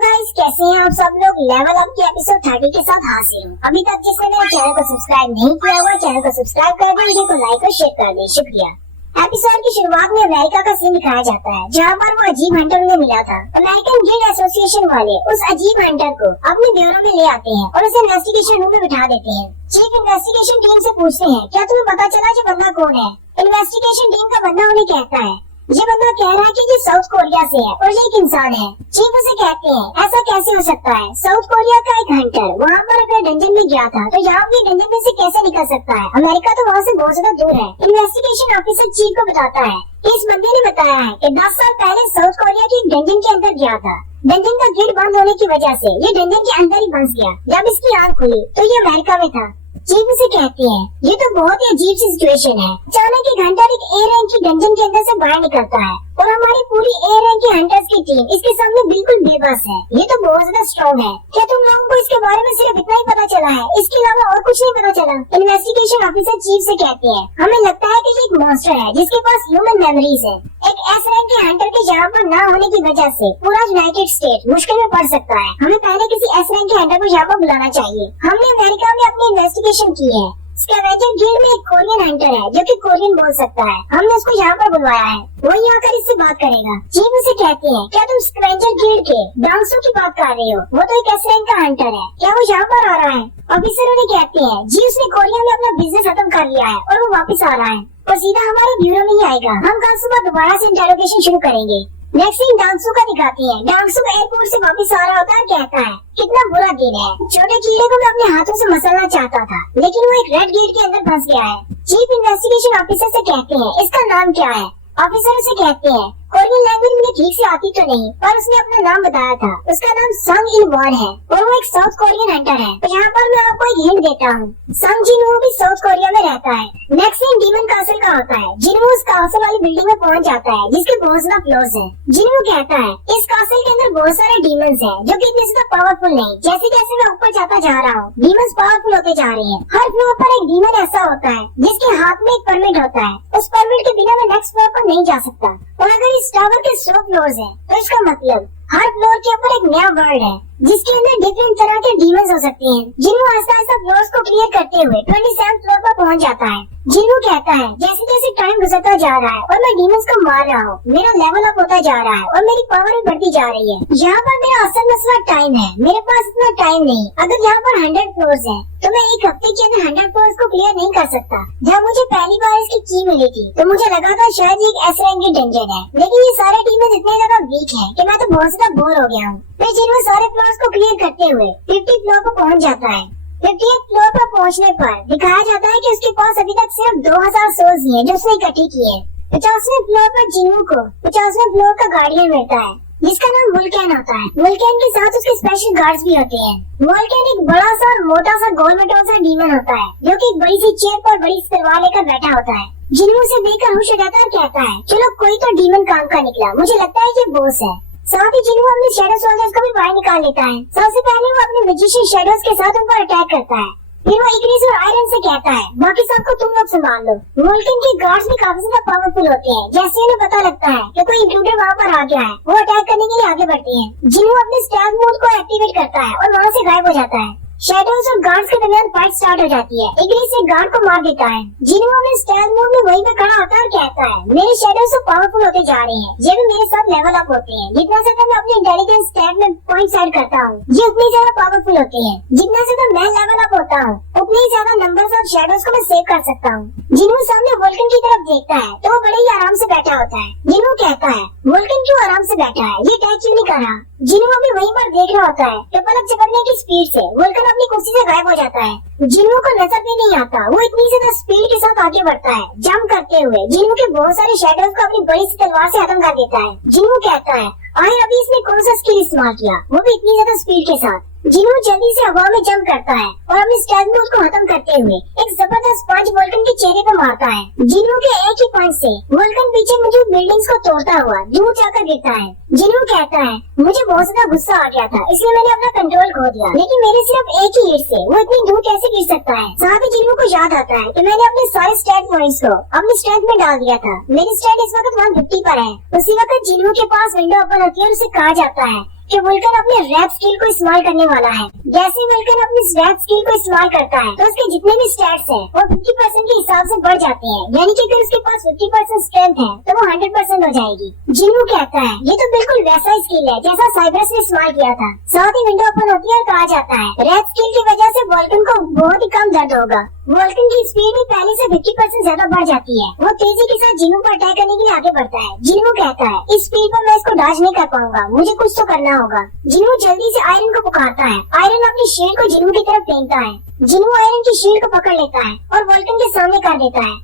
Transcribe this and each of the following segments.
Guys, कैसे हैं आप सब लोग। लेवल अप के एपिसोड 30 के साथ हाजिर हूँ। अभी तक जिसने मेरे चैनल को सब्सक्राइब नहीं किया हुआ, चैनल को सब्सक्राइब कर दे, वीडियो को लाइक और शेयर कर दे, शुक्रिया। एपिसोड की शुरुआत में अमेरिका का सीन दिखाया जाता है, जहाँ पर वो अजीब हंटर उन्हें मिला था। अमेरिकन गिल्ड एसोसिएशन वाले उस अजीब हंटर को अपने ब्यूरो में ले आते हैं और उसे इन्वेस्टिगेशन रूम में बिठा देते हैं। चीफ इन्वेस्टिगेशन टीम से पूछते हैं, क्या तुम्हें पता चला ये बंदा कौन है। इन्वेस्टिगेशन टीम का बंदा उन्हें कहता है, ये बंदा कह रहा है कि ये साउथ कोरिया से है और ये एक इंसान है। चीफ उसे कहते हैं, ऐसा कैसे हो सकता है, साउथ कोरिया का एक हंटर वहाँ पर अपने डंजन में गया था, तो यहाँ भी डंजन में से कैसे निकल सकता है। अमेरिका तो वहाँ से बहुत ज्यादा दूर है। इन्वेस्टिगेशन ऑफिसर चीफ को बताता है, इस बंदे ने बताया है कि 10 साल पहले साउथ कोरिया के डंजन के अंदर गया था। डंजन का गेट बंद होने की वजह से ये डंजन के अंदर ही फंस गया। जब इसकी आंख खुली तो ये अमेरिका में था। चीफ उसे कहती है, ये तो बहुत ही अजीब सी सिचुएशन है। अचानक एक हंटर एक ए रैंक की डंजन के अंदर से बाहर निकलता है और हमारी पूरी ए रैंक की हंटर्स की टीम इसके सामने बिल्कुल बेबस है। ये तो बहुत ज्यादा स्ट्रॉन्ग है। क्या तुम लोगों को इसके बारे में सिर्फ इतना ही पता चला है, इसके अलावा और कुछ नहीं पता चला। इन्वेस्टिगेशन ऑफिसर चीफ से कहती है, हमें लगता है कि ये एक मॉन्स्टर है जिसके पास ह्यूमन मेमोरीज है। एक एस रैंक के हंटर के यहाँ पर न होने की वजह से पूरा यूनाइटेड स्टेट मुश्किल में पड़ सकता है। हमें पहले किसी एस रैंक के हंटर को यहाँ पर बुलाना चाहिए। हमने अमेरिका में अपनी इन्वेस्टिगेशन की है। स्कैवेंजर गिल्ड में एक कोरियन हंटर है जो कि कोरियन बोल सकता है। हमने उसको यहाँ पर बुलवाया है, वही आकर इससे बात करेगा। चीफ उसे कहती है, क्या तुम स्कैवेंजर गिल्ड के डांसो की बात कर रही हो, वो तो एक एस रैंक का हंटर है, क्या वो यहाँ पर आ रहा है। ऑफिसर उन्हें कहते हैं, जी उसने कोरिया में अपना बिजनेस खत्म कर लिया है और वो वापस आ रहा है और सीधा हमारे ब्यूरो में ही आएगा। हम कल सुबह दोबारा से इंटेरोगेशन शुरू करेंगे। नेक्स्ट सीन डांसू का दिखाती है। डांसू एयरपोर्ट से वापस आ रहा होता है, कहता है, कितना बुरा दिन है। छोटे कीड़े को मैं अपने हाथों से मसलना चाहता था, लेकिन वो एक रेड गेट के अंदर फंस गया है। चीफ इन्वेस्टिगेशन ऑफिसर से कहते हैं, इसका नाम क्या है। ऑफिसर उसे कहते हैं, कोरियन लैंग्वेज मुझे ठीक से आती तो नहीं, पर उसने अपना नाम बताया था। उसका नाम संग इन वॉन है और वो एक साउथ कोरियन हंटर है। तो यहाँ पर मैं आपको एक हिंट देता हूँ, संग जिनवू भी साउथ कोरिया में रहता है। नेक्स्ट सीन डीमन कासल का होता है। जिनवू उस कासल वाली बिल्डिंग में पहुँच जाता है जिसके बहुत ज्यादा फ्लोर्स है। जिनवू कहता है, इस कासल के अंदर बहुत सारे डीमंस हैं जो कि इतने ज्यादा पावरफुल नहीं। जैसे जैसे मैं ऊपर जाता जा रहा हूँ, डीमंस पावरफुल होते जा रहे हैं। हर फ्लोर पर एक डीमन ऐसा होता है जिसके हाथ में एक परमिट होता है। उस परमिट के बिना मैं नेक्स्ट फ्लोर पर नहीं जा सकता। और अगर इस टावर के 100 फ्लोर्स हैं, तो इसका मतलब हर फ्लोर के ऊपर एक नया वर्ल्ड है जिसके अंदर डिफरेंट तरह के डीमंस हो सकते हैं। जिन्हों आस्ता आस्ता फ्लोर्स को क्लियर करते हुए 27 फ्लोर पर पहुंच जाता है। जिन्हों कहता है, जैसे जैसे टाइम गुजरता जा रहा है और मैं डीमंस को मार रहा हूँ, मेरा लेवल अप होता जा रहा है और मेरी पावर भी बढ़ती जा रही है। यहाँ पर मेरा असल मसला टाइम है, मेरे पास इतना टाइम नहीं। अगर यहाँ पर 100 फ्लोर्स है तो मैं एक हफ्ते के अंदर 100 फ्लोर्स को क्लियर नहीं कर सकता। जब मुझे पहली बार इसकी की मिली थी तो मुझे लगा था शायद एक एस रैंक की डंजन है, लेकिन ये सारे डीमंस इतने ज्यादा वीक है कि मैं तो बहुत ज्यादा बोर हो गया हूँ। फिर जिन्हों सारे फ्लोर्स को क्लियर करते हुए 50 फ्लोर पर पहुँच जाता है। 50th फ्लोर पर पहुंचने पर दिखाया जाता है कि उसके पास अभी तक सिर्फ 2000 सोल्स ही हैं जो उसने इकट्ठी की है। 50वें फ्लोर पर जिन्नू को 50वें फ्लोर का गार्डियन मिलता है जिसका नाम वुल्कैन होता है। वुल्कैन के साथ उसके स्पेशल गार्ड्स भी होते हैं। वुल्कैन एक बड़ा सा और मोटा सा गोल मटोल सा डीमन होता है जो कि एक बड़ी सी चेयर पर बड़ी सी तलवार लेकर बैठा होता है। जिन्नू उसे देखकर होश हो जाता है और कहता है, चलो कोई तो डीमन काम का निकला, मुझे लगता है ये बॉस है। साथ ही जिन्हों अपने शैडो सोल्जर्स को भी बाहर निकाल लेता है। सबसे पहले वो अपने मैजिशियन शैडोज के साथ उन पर अटैक करता है। फिर वो इग्निस और आयरन से कहता है, बाकी सबको तुम लोग संभाल लो। वोल्कन के गार्ड्स भी काफी ज्यादा पावरफुल होते हैं। जैसे उन्हें पता लगता है कि कोई इंट्रूडर वहाँ पर आ गया है, वो अटैक करने के लिए आगे बढ़ते हैं। जिन्हों अपने स्टैग मोड को एक्टिवेट करता है और वहाँ से गायब हो जाता है। शैडोज और गार्ड्स के दरमियान फाइट स्टार्ट हो जाती है। इग्निस एक गार्ड को मार देता है। जिन्हों अपने स्टैग मोड में वहीं पे खड़ा होता है और कहता है, मेरे शैडोज तो पावरफुल होते जा रहे हैं, ये भी मेरे साथ लेवल अप होते हैं। जितना ज्यादा मैं अपने इंटेलिजेंस स्टैट में पॉइंट्स ऐड करता हूँ, ये उतनी ज्यादा पावरफुल होते हैं। जितना ज्यादा मैं लेवल अप होता हूँ, उतनी ज्यादा नंबर्स ऑफ शैडोज को मैं सेव कर सकता हूँ। जिन्हों सामने वोल्कन की तरफ देखता है तो वो बड़े ही आराम से बैठा होता है। जिन्हों कहता है, वोल्कन क्यों आराम से बैठा है, ये अटैक क्यों नहीं कर रहा। जिन्हों भी वहीं पर देख रहा होता है तो पलक झपकने की स्पीड से वोल्कन अपनी कुर्सी से गायब हो जाता है। जिन्हों को नजर भी नहीं आता, वो इतनी ज्यादा स्पीड के साथ आगे बढ़ता है, जंप करते हुए जिन्हों के बहुत सारे शैडोज को अपनी बड़ी सी तलवार से खत्म कर देता है। जिन्हों कहता है, आए अभी इसने कौन सा स्किल इस्तेमाल किया, वो भी इतनी ज्यादा स्पीड के साथ। जिन्हों जल्दी से हवा में जंप करता है और अपने स्टैग मोड को खत्म करते हुए एक जबरदस्त पंच वोल्कन के चेहरे पर मारता है। जिन्हों के एक ही पंच से वोल्कन पीछे मौजूद बिल्डिंग्स को तोड़ता हुआ दूर जाकर गिरता है। जिन्हों कहता है, मुझे बहुत ज्यादा गुस्सा आ गया था, इसलिए मैंने अपना कंट्रोल खो दिया, लेकिन मेरे सिर्फ एक ही हिट से वो इतनी दूर कैसे गिर सकता है। साथ ही जिन्हों को याद आता है कि मैंने अपने सारे स्टैट पॉइंट्स को अपनी स्ट्रेंथ में डाल दिया था। मेरी स्ट्रेंथ इस वक्त 150 पर है। उसी वक्त जिन्हों के पास विंडो ओपन होती है और उसे कहा जाता है कि वुल्कन अपने रैप स्किल को इस्तेमाल करने वाला है। जैसे वुल्कन अपनी रैप स्किल को इस्तेमाल करता है तो उसके जितने भी स्टैट्स हैं वो 50% के हिसाब से बढ़ जाते हैं। यानी कि अगर उसके पास 50% स्ट्रेंथ है तो वो 100% हो जाएगी। जिन्हों कहता है ये तो बिल्कुल वैसा ही स्किल है जैसा साइबरस ने इस्तेमाल किया था। साथ ही विंडो ओपन होती है और कहा जाता है रैप स्किल की वजह से वुल्कन को बहुत ही कम दर्द होगा। वुल्कन की स्पीड भी पहले से 50% ज्यादा बढ़ जाती है। वो तेजी के साथ जिन्हों पर अटैक करने के लिए आगे बढ़ता है। जिन्हों कहता है इस स्पीड पर मैं इसको डॉज नहीं कर पाऊंगा, मुझे कुछ तो करना होगा। जिन्हों जल्दी से आयरन को पुकारता है। आयरन अपनी शील्ड को जिन्हों की तरफ फेंकता है। जिन्हों आयरन की शील्ड को पकड़ लेता है और वुल्कन के सामने कर देता है।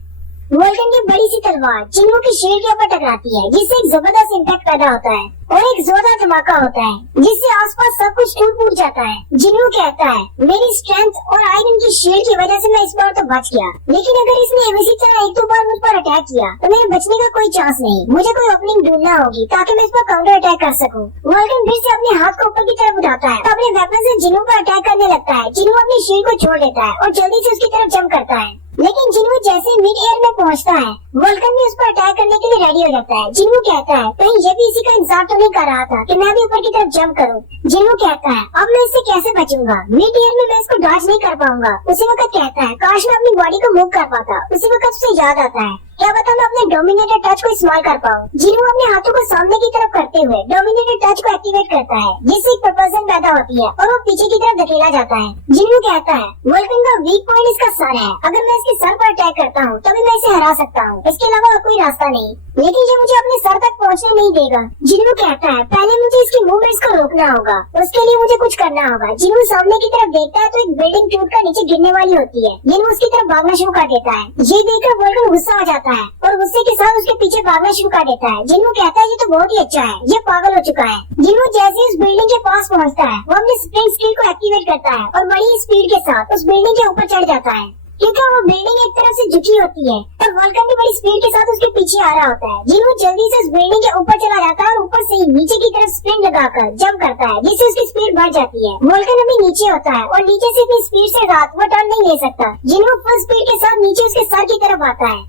वुल्कन की बड़ी सी तलवार जिन्हों की शील्ड के ऊपर टकराती है जिससे एक जबरदस्त इम्पैक्ट पैदा होता है और एक जोरदार धमाका होता है जिससे आसपास सब कुछ टूट जाता है। जिन्हों कहता है मेरी स्ट्रेंथ और आयरन की शील्ड की वजह से मैं इस बार तो बच गया, लेकिन अगर इसने इसी तरह एक दो बार मुझ पर अटैक किया तो मेरे बचने का कोई चांस नहीं। मुझे कोई ओपनिंग ढूंढना होगी ताकि मैं इस पर काउंटर अटैक कर सकूं। वुल्कन फिर से अपने हाथ को ऊपर की तरफ उठाता है तो अपने वेपन से जिन्हों पर अटैक करने लगता है। जिन्हों अपनी शील्ड को छोड़ देता है और जल्दी से उसकी तरफ जंप करता है, लेकिन जिन्हों जैसे मिड एयर में पहुंचता है वुल्कन भी उस पर अटैक करने के लिए रेडी हो जाता है। जिन्हों कहता है कहीं ये भी इसी का इंतजार तो नहीं कर रहा था कि मैं भी ऊपर की तरफ जंप करूं। जिन्हों कहता है अब मैं इससे कैसे बचूंगा, मिड एयर में मैं इसको डॉज नहीं कर पाऊंगा। उसी वक्त कहता है काश मैं अपनी बॉडी को मूव कर पाता। उसी वक्त उसे याद आता है क्या पता मैं अपने डोमिनेटर टच को इस्तेमाल कर पाऊं। जिन्हों अपने हाथों को सामने की तरफ करते हुए डोमिनेटर टच को एक्टिवेट करता है जिससे एक प्रपोजल पैदा होती है और वो पीछे की तरफ धकेला जाता है। जिन्हों कहता है वुल्कन का वीक पॉइंट इसका सर है, अगर मैं इसके सर पर अटैक करता हूँ तभी मैं इसे हरा सकता हूँ, इसके अलावा और कोई रास्ता नहीं, लेकिन ये मुझे अपने सर तक पहुँचने नहीं देगा। जिन्हों कहता है पहले मुझे इसकी मूवमेंट्स को रोकना होगा, उसके लिए मुझे कुछ करना होगा। जिन्हों सामने की तरफ देखता है तो एक बिल्डिंग टूटकर नीचे गिरने वाली होती है। जिन्हों उसकी तरफ भागना शुरू कर देता है। ये देखकर वुल्कन गुस्सा आ जाता है और गुस्से के साथ उसके पीछे भागना शुरू कर देता है। जिन्हों कहता है ये तो बहुत ही अच्छा है, ये पागल हो चुका है। जिन्हों जैसे उस बिल्डिंग के पास पहुंचता है वो अपने स्प्रिंग स्किल को एक्टिवेट करता है और बड़ी स्पीड के साथ उस बिल्डिंग के ऊपर चढ़ जाता है क्योंकि वो बिल्डिंग एक तरफ से झुकी होती है और वुल्कन भी बड़ी स्पीड के साथ उसके पीछे आ रहा होता है। जिन्हों जल्दी से उस बिल्डिंग के ऊपर चला जाता है और ऊपर से ही नीचे की तरफ स्प्रिंग लगाकर जंप करता है जिससे उसकी स्पीड बढ़ जाती है। वुल्कन अभी नीचे होता है और नीचे से इतनी स्पीड से रात वो टर्न नहीं ले सकता। जिन्हों फुल स्पीड के साथ नीचे उसके सर की तरफ आता है,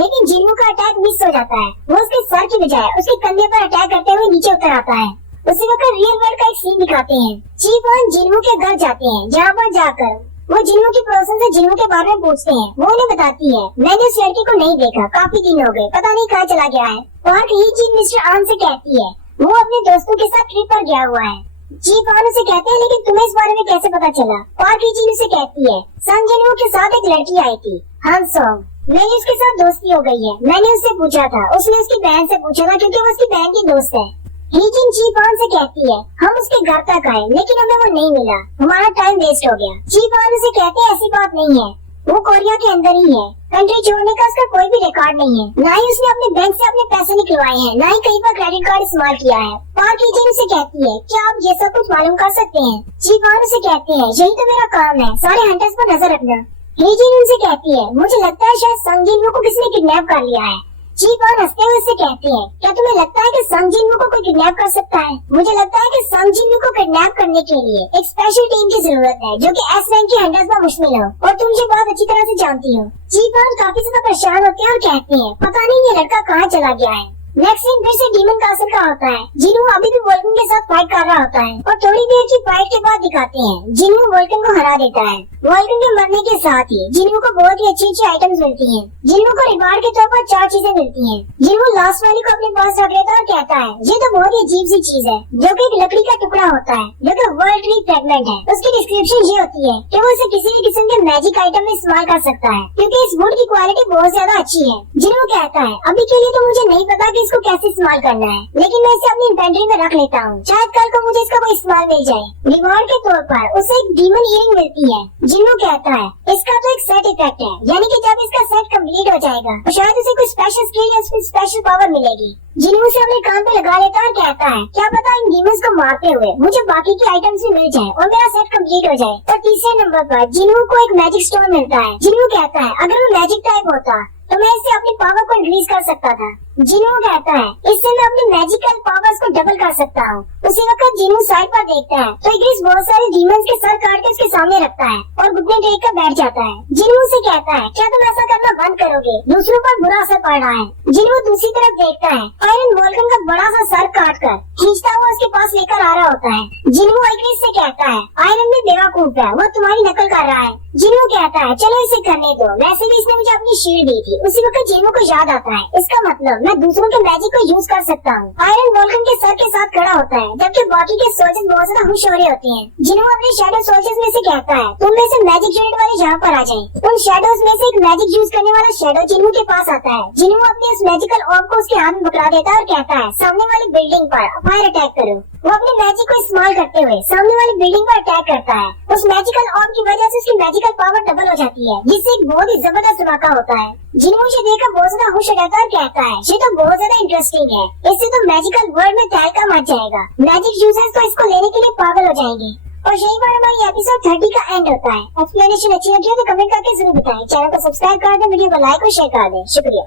लेकिन जिन्हों का अटैक मिस हो जाता है। वो उसके सर की बजाय उसके कंधे पर अटैक करते हुए नीचे उतर आता है। उसी वक्त रियल वर्ल्ड का एक सीन दिखाते हैं। चीफ वन जिन्हों के घर जाते हैं जहाँ पर जाकर वो जिन्हों की पड़ोसन से जिन्हों के बारे में पूछते हैं। वो उन्हें बताती है मैंने उस लड़की को नहीं देखा, काफी दिन हो गए, पता नहीं कहाँ चला गया है। और ये चीज मिस्टर आन से कहती है वो अपने दोस्तों के साथ ट्रिप पर गया हुआ है। चीफ आन उसे कहते हैं लेकिन तुम्हें इस बारे में कैसे पता चला। और ये चीज उसे कहती है सन जिन्हों के साथ एक लड़की आई थी हान सॉन्ग, मेरी उसके साथ दोस्ती हो गई है। मैंने उससे पूछा था, उसने उसकी बहन से पूछा था क्योंकि वो उसकी बहन की दोस्त है। हीजिन चीफान से कहती है हम उसके घर तक आए लेकिन हमें वो नहीं मिला, हमारा टाइम वेस्ट हो गया। चीफान उसे कहते हैं ऐसी बात नहीं है, वो कोरिया के अंदर ही है, कंट्री छोड़ने का उसका कोई भी रिकॉर्ड नहीं है, ना ही उसने अपने बैंक से अपने पैसे निकलवाए हैं, ना ही कहीं पर क्रेडिट कार्ड इस्तेमाल किया है। पार्क हीजिन उसे कहती है क्या आप ये सब कुछ मालूम कर सकते हैं। चीफान उसे कहते हैं यही तो मेरा काम है, सारे हंटर्स पर नजर रखना। हीजिन उनसे कहती है मुझे लगता है शायद संगीन को किसी ने किडनैप कर लिया है। चीफान हंसते हुए उससे कहती है क्या तुम्हें लगता है कि संगजिन को कोई किडनैप कर सकता है। मुझे लगता है कि संगजिन को किडनैप करने के लिए एक स्पेशल टीम की जरूरत है जो कि एस रैंक की हंटर्स पर मुश्तमिल हो और तुम ये बहुत अच्छी तरह से जानती हो। चीफान काफी ज्यादा परेशान होते हैं और कहते हैं पता नहीं ये लड़का कहाँ चला गया है। नेक्स्ट सीन फिर से डीमन कासल का होता है। जिन्हों अभी भी वुल्कन के साथ फाइट कर रहा होता है और थोड़ी देर की फाइट के बाद दिखाते हैं जिन्हों वुल्कन को हरा देता है। वुल्कन के मरने के साथ ही जिन्हों को बहुत ही अच्छी अच्छी आइटम्स मिलती हैं। जिन्हों को रिवार्ड के तौर पर 4 चीजें मिलती हैं। जिन्हों लास्ट वाली को अपने पास रख लेता है और कहता है ये तो बहुत ही अजीब सी चीज है जो कि एक लकड़ी का टुकड़ा होता है जो कि वर्ल्ड ट्री फ्रेगमेंट है। उसकी डिस्क्रिप्शन ये होती है कि वो इसे किसी भी किस्म के मैजिक आइटम में इस्तेमाल कर सकता है क्योंकि इस वुड की क्वालिटी बहुत ज्यादा अच्छी है। जिन्हों कहता है अभी के लिए तो मुझे नहीं पता कि इसको कैसे इस्तेमाल करना है, लेकिन मैं इसे अपनी इन्वेंटरी में रख लेता हूँ, शायद कल को मुझे इसका कोई इस्तेमाल मिल जाए। रिवॉर्ड के तौर पर उसे एक डीमन ईयरिंग मिलती है। जिन्हों कहता है इसका तो एक सेट इफेक्ट है, यानी कि जब इसका सेट कंप्लीट हो जाएगा तो शायद उसे कोई स्पेशल स्किल या स्पेशल पावर मिलेगी। जिन्हों से अपने कान पे लगा लेता है और कहता है क्या पता इन डीमंस को मारते हुए मुझे बाकी की आइटम्स भी मिल जाए और मेरा सेट कंप्लीट हो जाए। और तीसरे नंबर पर जिन्हों को एक मैजिक स्टोन मिलता है। जिन्हों कहता है अगर वो मैजिक टाइप होता तो मैं इससे अपनी पावर को इंक्रीज कर सकता था। जिन्हू कहता है इससे मैं अपने मैजिकल पावर्स को डबल कर सकता हूँ। उसी वक्त जिन्हू साइड पर देखता है तो इग्रिस बहुत सारे डीमंस के सर काट के उसके सामने रखता है और घुटने टेक कर बैठ जाता है। जिन्हू से कहता है क्या तुम ऐसा करना बंद करोगे, दूसरों पर बुरा असर पड़ रहा है। जिन्हू दूसरी तरफ देखता है आयरन वोल्कन का बड़ा सा सर काट कर खींचता हुआ उसके पास लेकर आ रहा होता है। जिन्हू इग्रिस से कहता है आयरन भी बेवकूफ है, वो तुम्हारी नकल कर रहा है। जिन्हू कहता है चलो इसे करने दो, वैसे भी इसने मुझे अपनी शील्ड दी थी। उसी वक्त जिन्हू को याद आता है इसका मतलब मैं दूसरों के मैजिक को यूज कर सकता हूँ। आयरन वोल्कन के सर के साथ खड़ा होता है जबकि बाकी के सोल्जर्स बहुत ज्यादा खुश हो रहे होते हैं। जिन्हू अपने शैडो सोल्जर्स में से कहता है तुम में से मैजिक यूनिट वाले यहाँ पर आ जाएं। उन शैडोज में से एक मैजिक यूज करने वाला शैडो जिन्हू के पास आता है। जिन्हू अपने उस मैजिकल ऑर्ब को उसके हाथ में पकड़ा देता है और कहता है सामने वाली बिल्डिंग पर फायर अटैक करो। वो अपने मैजिक को इस्तेमाल करते हुए सामने वाली बिल्डिंग पर अटैक करता है। उस मैजिकल ऑर्ब की वजह से उसकी मैजिकल पावर डबल हो जाती है जिससे एक बहुत ही जबरदस्त धमाका होता है। जिन्हू मुझे देखकर बहुत ज्यादा खुश हो जाता है और कहता है ये तो बहुत ज्यादा इंटरेस्टिंग है, इससे तो मैजिकल वर्ल्ड में तहलका मच जाएगा। मैजिक यूजर्स तो इसको लेने के लिए पागल हो जाएंगे। और यही बार हमारी एपिसोड 30 का एंड होता है। एक्सप्लेनेशन अच्छी लगी हो तो कमेंट करके जरूर बताएं। चैनल को सब्सक्राइब कर दें, वीडियो को लाइक और शेयर कर दें। शुक्रिया।